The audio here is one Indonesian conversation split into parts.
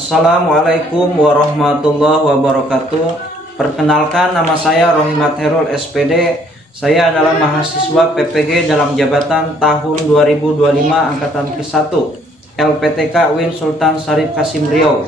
Assalamualaikum warahmatullahi wabarakatuh. Perkenalkan, nama saya Rohimat Herul SPD. Saya adalah mahasiswa PPG dalam jabatan tahun 2025 angkatan ke-1 LPTK UIN Sultan Syarif Qasim Riau.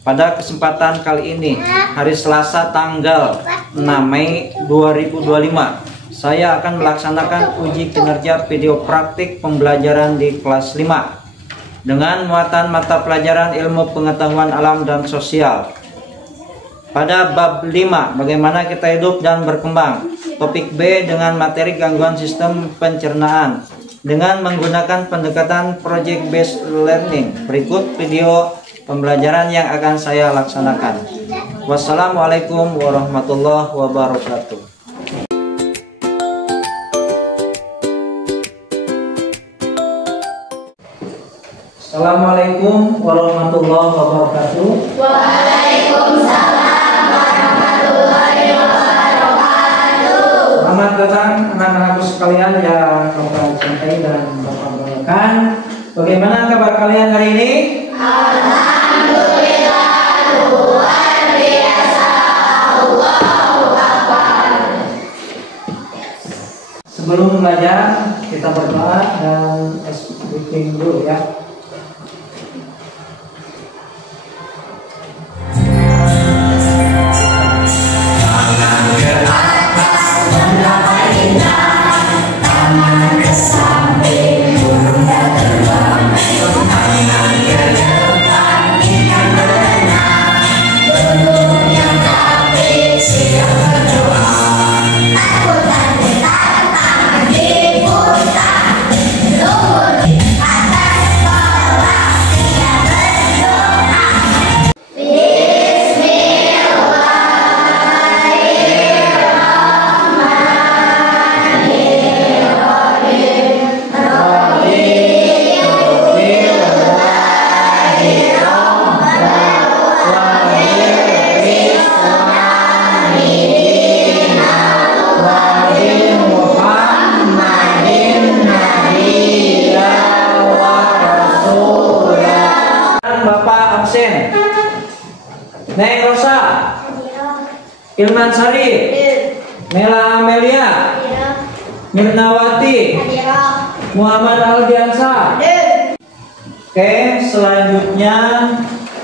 Pada kesempatan kali ini, hari Selasa tanggal 6 Mei 2025, saya akan melaksanakan uji kinerja video praktik pembelajaran di kelas 5 dengan muatan mata pelajaran ilmu pengetahuan alam dan sosial. Pada bab 5, bagaimana kita hidup dan berkembang. Topik B dengan materi gangguan sistem pencernaan dengan menggunakan pendekatan project based learning. Berikut video pembelajaran yang akan saya laksanakan. Wassalamualaikum warahmatullahi wabarakatuh. Assalamualaikum warahmatullahi wabarakatuh. Waalaikumsalam warahmatullahi wabarakatuh. Selamat datang anak-anakku sekalian yang Bapak cintai dan Bapak banggakan. Bagaimana kabar kalian hari ini? Alhamdulillah, luar biasa. Allahu Akbar. Sebelum belajar, kita berdoa dan speaking dulu ya. Bapak absen. Neng Rosa, Ilman Sari, Mela Amelia, Mirnawati, Muhammad Aldiansa. Oke, selanjutnya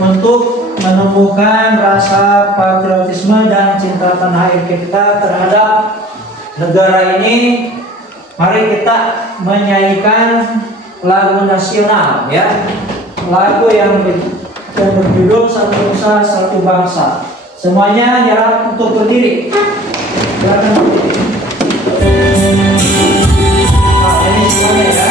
untuk menemukan rasa patriotisme dan cinta tanah air kita terhadap negara ini, mari kita menyanyikan lagu nasional ya. Lagu yang berjudul Satu Nusa Satu Bangsa. Semuanya nyerap untuk berdiri. Silakan berdiri. Nah, ini semuanya ya.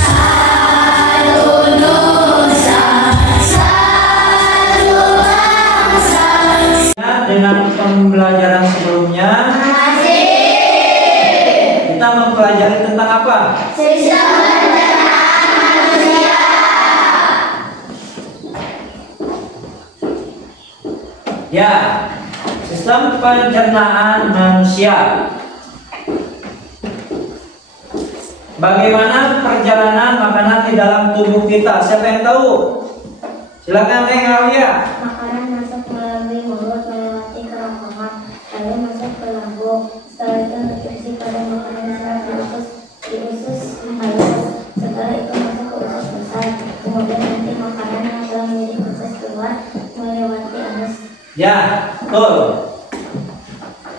Satu Nusa, satu bangsa. Dengan pembelajaran sebelumnya, kita mempelajari tentang apa? Sistem pencernaan manusia. Ya, sistem pencernaan manusia. Bagaimana perjalanan makanan di dalam tubuh kita? Siapa yang tahu? Silakan Neng Alia. Makanan masuk melalui mulut melewati kerongkongan, lalu masuk ke lambung. Setelah itu nutrisi pada makanan serat di usus halus. Setelah itu masuk ke usus besar. Kemudian nanti makanan yang telah menjadi proses keluar melewati anus. Ya, betul.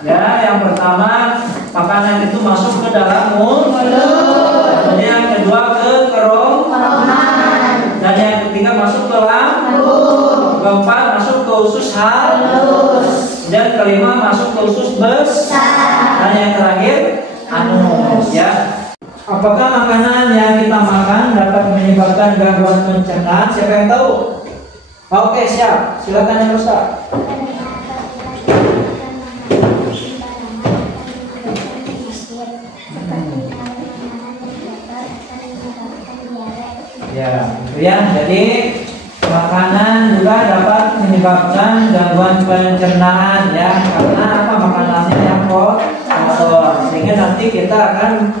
Ya, yang pertama makanan itu masuk ke dalam mulut. Kemudian yang kedua ke kerongkongan. Dan yang ketiga masuk ke lambung. Keempat masuk ke usus halus. Dan kelima masuk ke usus besar. Dan yang terakhir anus ya. Apakah makanan yang kita makan dapat menyebabkan gangguan pencernaan? Siapa yang tahu? Oke, siap. Silakan yang Ustaz. Ya, itu ya. Jadi makanan juga dapat menyebabkan gangguan pencernaan ya, karena apa? Makanannya yang kotor, sehingga nanti kita akan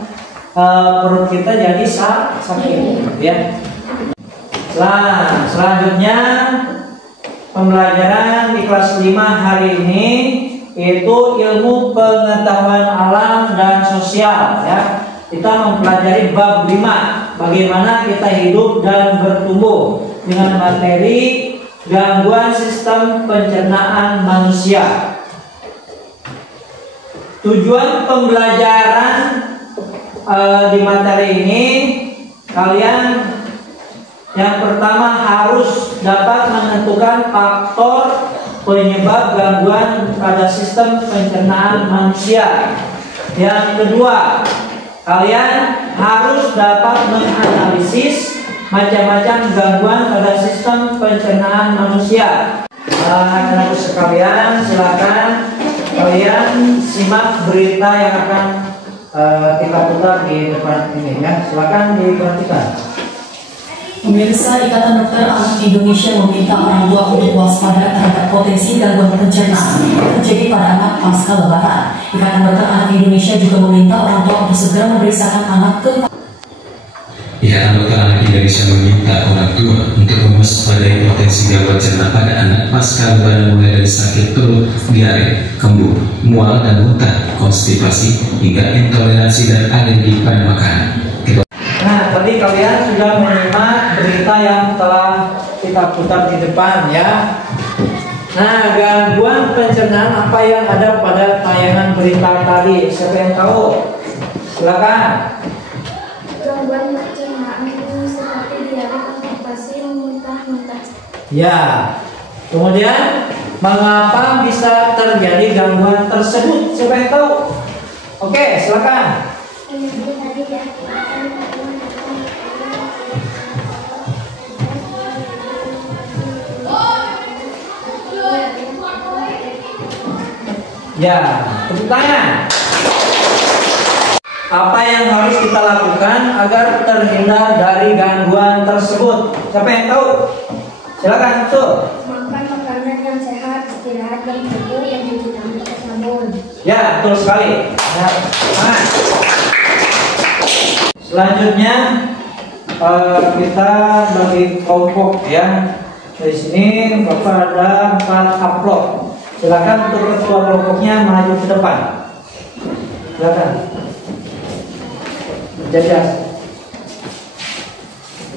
perut kita jadi sakit ya. Nah, selanjutnya pembelajaran di kelas 5 hari ini yaitu ilmu pengetahuan alam dan sosial ya. Kita mempelajari bab 5, bagaimana kita hidup dan bertumbuh dengan materi gangguan sistem pencernaan manusia. Tujuan pembelajaran di materi ini, kalian yang pertama harus dapat menentukan faktor penyebab gangguan pada sistem pencernaan manusia. Yang kedua, kalian harus dapat menganalisis macam-macam gangguan pada sistem pencernaan manusia. Anak-anak sekalian, silakan kalian simak berita yang akan kita putar di depan ini ya. Silakan diperhatikan. Pemirsa, Ikatan Dokter Anak Indonesia meminta orang tua untuk waspada terhadap potensi gangguan pencernaan terjadi pada anak pasca lebaran. Ikatan Dokter Anak Indonesia juga meminta orang tua untuk segera memeriksakan anak ke Ikatan Dokter Anak Indonesia meminta orang tua untuk mewaspadai potensi gangguan cerna pada anak pasca lebaran mulai dari sakit perut, diare, kembung, mual dan muntah, konstipasi hingga intoleransi dan alergi pada makanan. Nah, tadi kalian sudah menyimak berita yang telah kita putar di depan ya. Nah, gangguan pencernaan apa yang ada pada tayangan berita tadi? Siapa yang tahu? Silakan. Gangguan pencernaan seperti diare, konstipasi, muntah-muntah. Ya. Kemudian, mengapa bisa terjadi gangguan tersebut? Siapa yang tahu? Oke, silakan. Ya, tepuk tangan. Apa yang harus kita lakukan agar terhindar dari gangguan tersebut? Siapa yang tahu? Silakan, tuh. Makan makanan yang sehat, istirahat dan tidur, dan cuci tangan pakai sabun. Ya, betul sekali. Ya, semangat. Selanjutnya kita bagi kelompok ya. Di sini Bapak ada 4 amplop. Silakan untuk ketua kelompoknya maju ke depan. Silakan. Berjajar.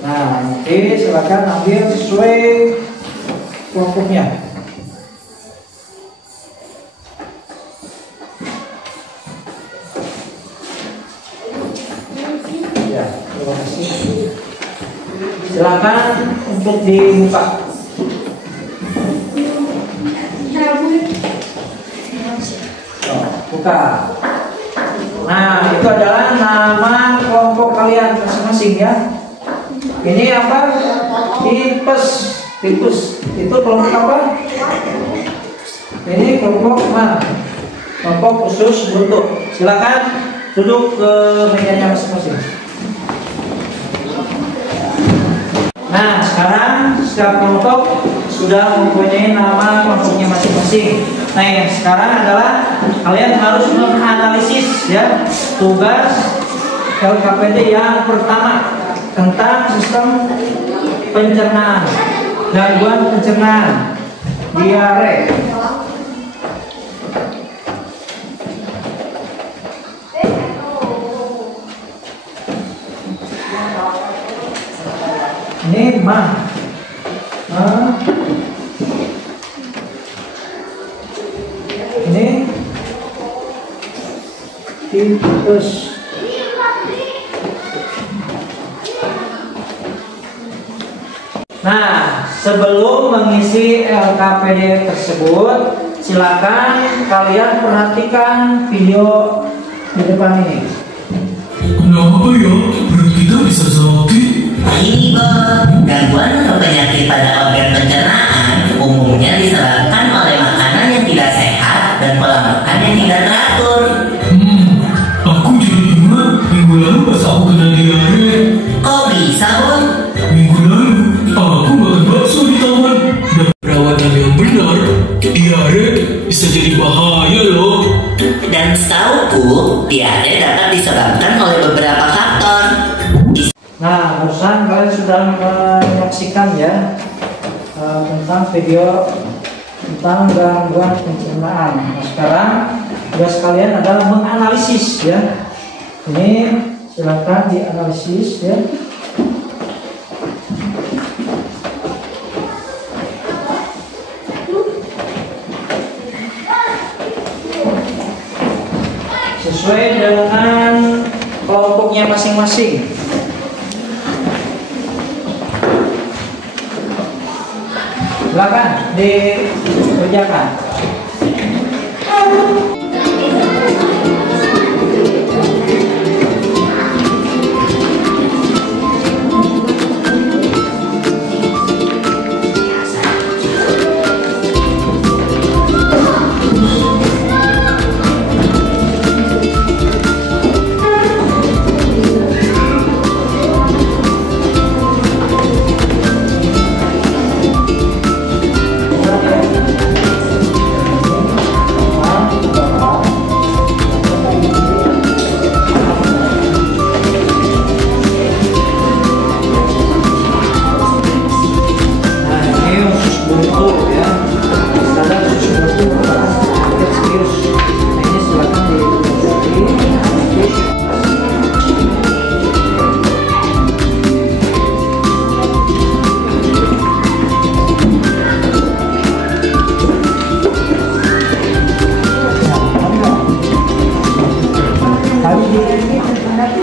Nah, nanti silakan ambil sesuai kelompoknya. Ya, terima kasih. Silakan untuk dibuka. Buka. Nah, itu adalah nama kelompok kalian masing-masing ya. Ini apa? Tipes. Itu kelompok apa? Ini kelompok kelompok khusus bentuk. Silakan duduk ke mejanya masing-masing. Nah, sekarang setiap kelompok sudah mempunyai nama kelompoknya masing-masing. Nah, yang sekarang adalah kalian harus menganalisis ya tugas LKPD yang pertama tentang sistem pencernaan, gangguan pencernaan, diare. Ini ini tipes. Nah, sebelum mengisi LKPD tersebut, silakan kalian perhatikan video di depan ini. Kenapa ya? Perut kita bisa sakit? Ini Bob, gangguan atau penyakit pada organ pencernaan umumnya disebabkan oleh makanan yang tidak sehat dan pola makan yang tidak teratur. Aku jadi ingat minggu lalu pas aku kena diare. Kok bisa, Bob? Minggu lalu aku makan bakso di taman. Dan perawatan yang benar, diare bisa jadi bahaya loh. Dan setauku, diare dapat disebabkan oleh beberapa faktor. Nah, harus barusan kalian sudah menyaksikan ya tentang video tentang gangguan pencernaan. Nah, sekarang tugas kalian adalah menganalisis ya. Ini silakan dianalisis ya. Sesuai dengan kelompoknya masing-masing. Silakan dikerjakan.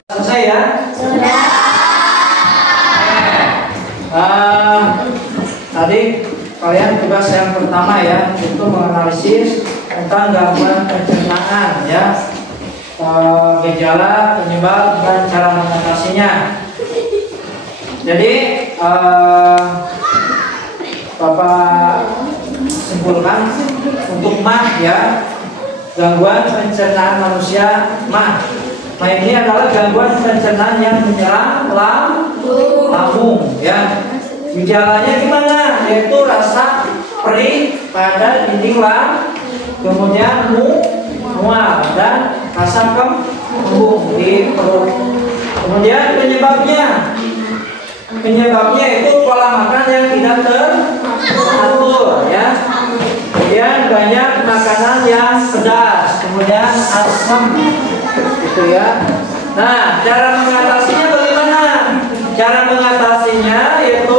Selesai ya? Sudah. Tadi kalian tugas yang pertama ya, itu menganalisis tentang gangguan pencernaan ya, gejala, penyebab, dan cara mengatasinya. Jadi Bapak simpulkan untuk MAH ya, gangguan pencernaan manusia MAH. Nah, ini adalah gangguan pencernaan yang menyerang lambung ya. Gejalanya gimana? Yaitu rasa perih pada dinding lambung, kemudian mual dan rasa kembung di perut. Kemudian penyebabnya itu pola makan yang tidak teratur ya. Kemudian banyak makanan yang pedas, kemudian asam gitu ya. Nah, cara mengatasinya bagaimana? Cara mengatasinya yaitu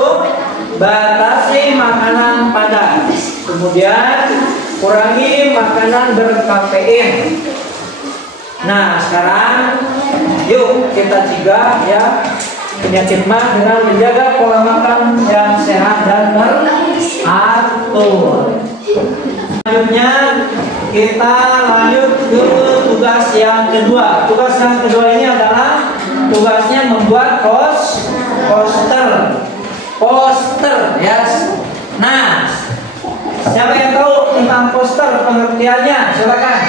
batasi makanan padat, kemudian kurangi makanan berkafein. Nah, sekarang yuk kita cegah ya penyakit MAH dengan menjaga pola makan yang sehat dan teratur. Selanjutnya kita lanjut ke tugas yang kedua. Tugas yang kedua ini adalah tugasnya membuat poster ya. Nah, siapa yang tahu tentang poster pengertiannya? Silakan.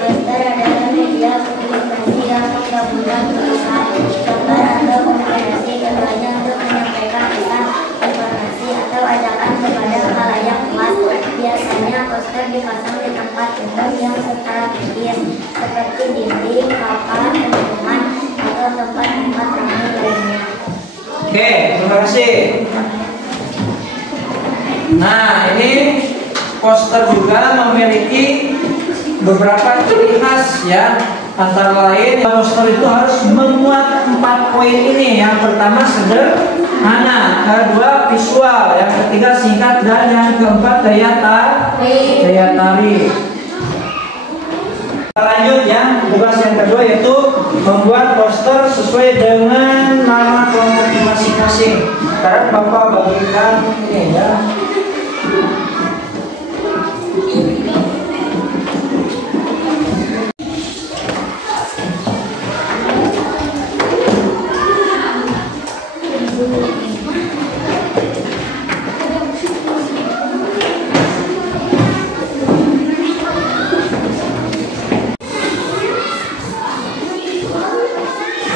Poster adalah media komunikasi yang menggabungkan tulisan, gambar atau komunikasi keduanya untuk menyampaikan pesan, informasi atau ajakan kepada khalayak luas. Biasanya poster dipasang di tempat umum yang strategis seperti dinding, papan, pengumuman, atau tempat-tempat ramai lainnya. Oke, terima kasih. Nah, ini poster juga memiliki beberapa ciri khas ya. Antara lain poster itu harus memuat 4 poin ini. Yang pertama sederhana, kedua visual, yang ketiga singkat, dan yang keempat daya tarik. Lanjut ya, tugas yang kedua yaitu membuat poster sesuai dengan nama kelompok masing-masing. Sekarang Bapak bagikan ini ya.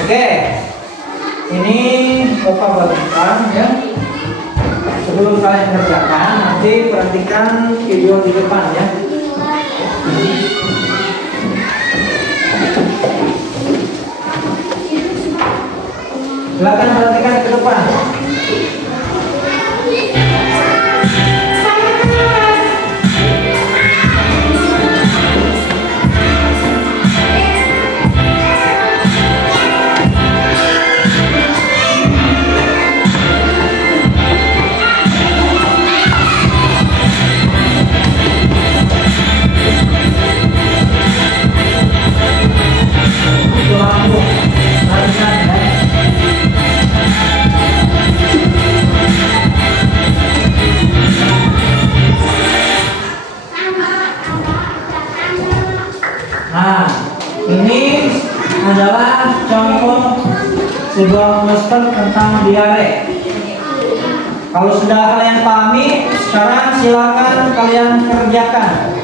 Oke, ini Bapak bagikan ya. Sebelum kalian kerjakan, nanti perhatikan video di depan ya. Silakan perhatikan ke depan. Nah, ini adalah contoh sebuah poster tentang diare. Kalau sudah kalian pahami, sekarang silakan kalian kerjakan.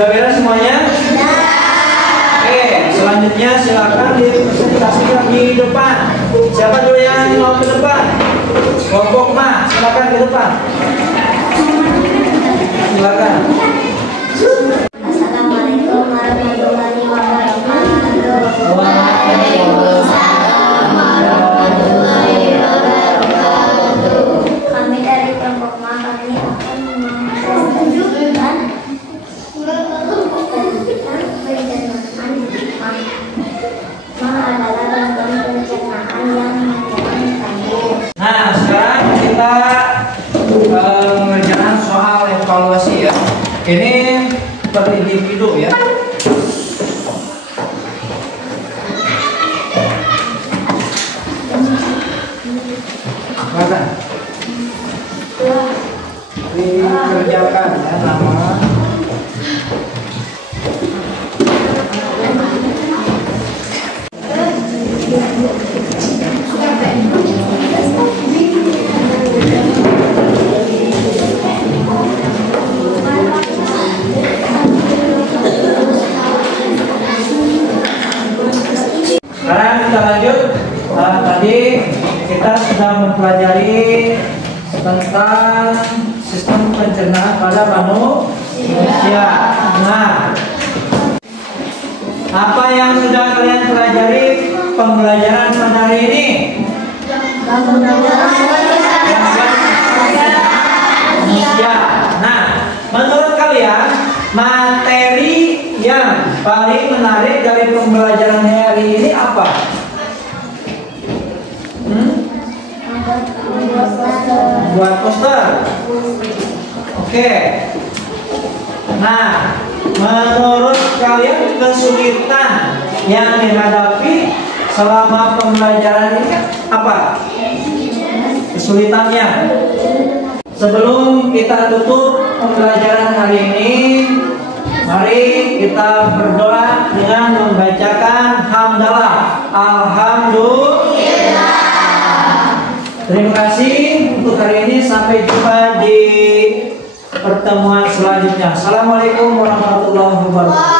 Sudah beres semuanya? Oke, selanjutnya silakan dipresentasikan di depan. Siapa dulu yang mau ke depan? Kelompok Ma, silakan ke depan. Silakan. Assalamualaikum warahmatullahi wabarakatuh. Waalaikumsalam warahmatullahi wabarakatuh. Kami dari kelompok Ma, kami akan mempresentasikan Ma adalah gangguan pencernaan yang menyebabkan kambuh. Nah, sekarang kita mengerjakan soal evaluasi ya. Ini per individu ya. Silakan. Dikerjakan ya nama. Sekarang kita lanjut. Tadi kita sudah mempelajari tentang sistem pencernaan pada manusia. Nah, apa yang sudah kalian pelajari pembelajaran pada hari ini? Manusia. Nah, menurut kalian materi yang paling menarik dari pembelajaran hari ini apa? Buat poster. Oke. Nah, menurut kalian kesulitan yang dihadapi selama pembelajaran ini apa? Kesulitannya. Sebelum kita tutup pembelajaran hari ini, mari kita berdoa dengan membacakan hamdalah. Alhamdulillah. Terima kasih untuk hari ini. Sampai jumpa di pertemuan selanjutnya. Assalamualaikum warahmatullahi wabarakatuh.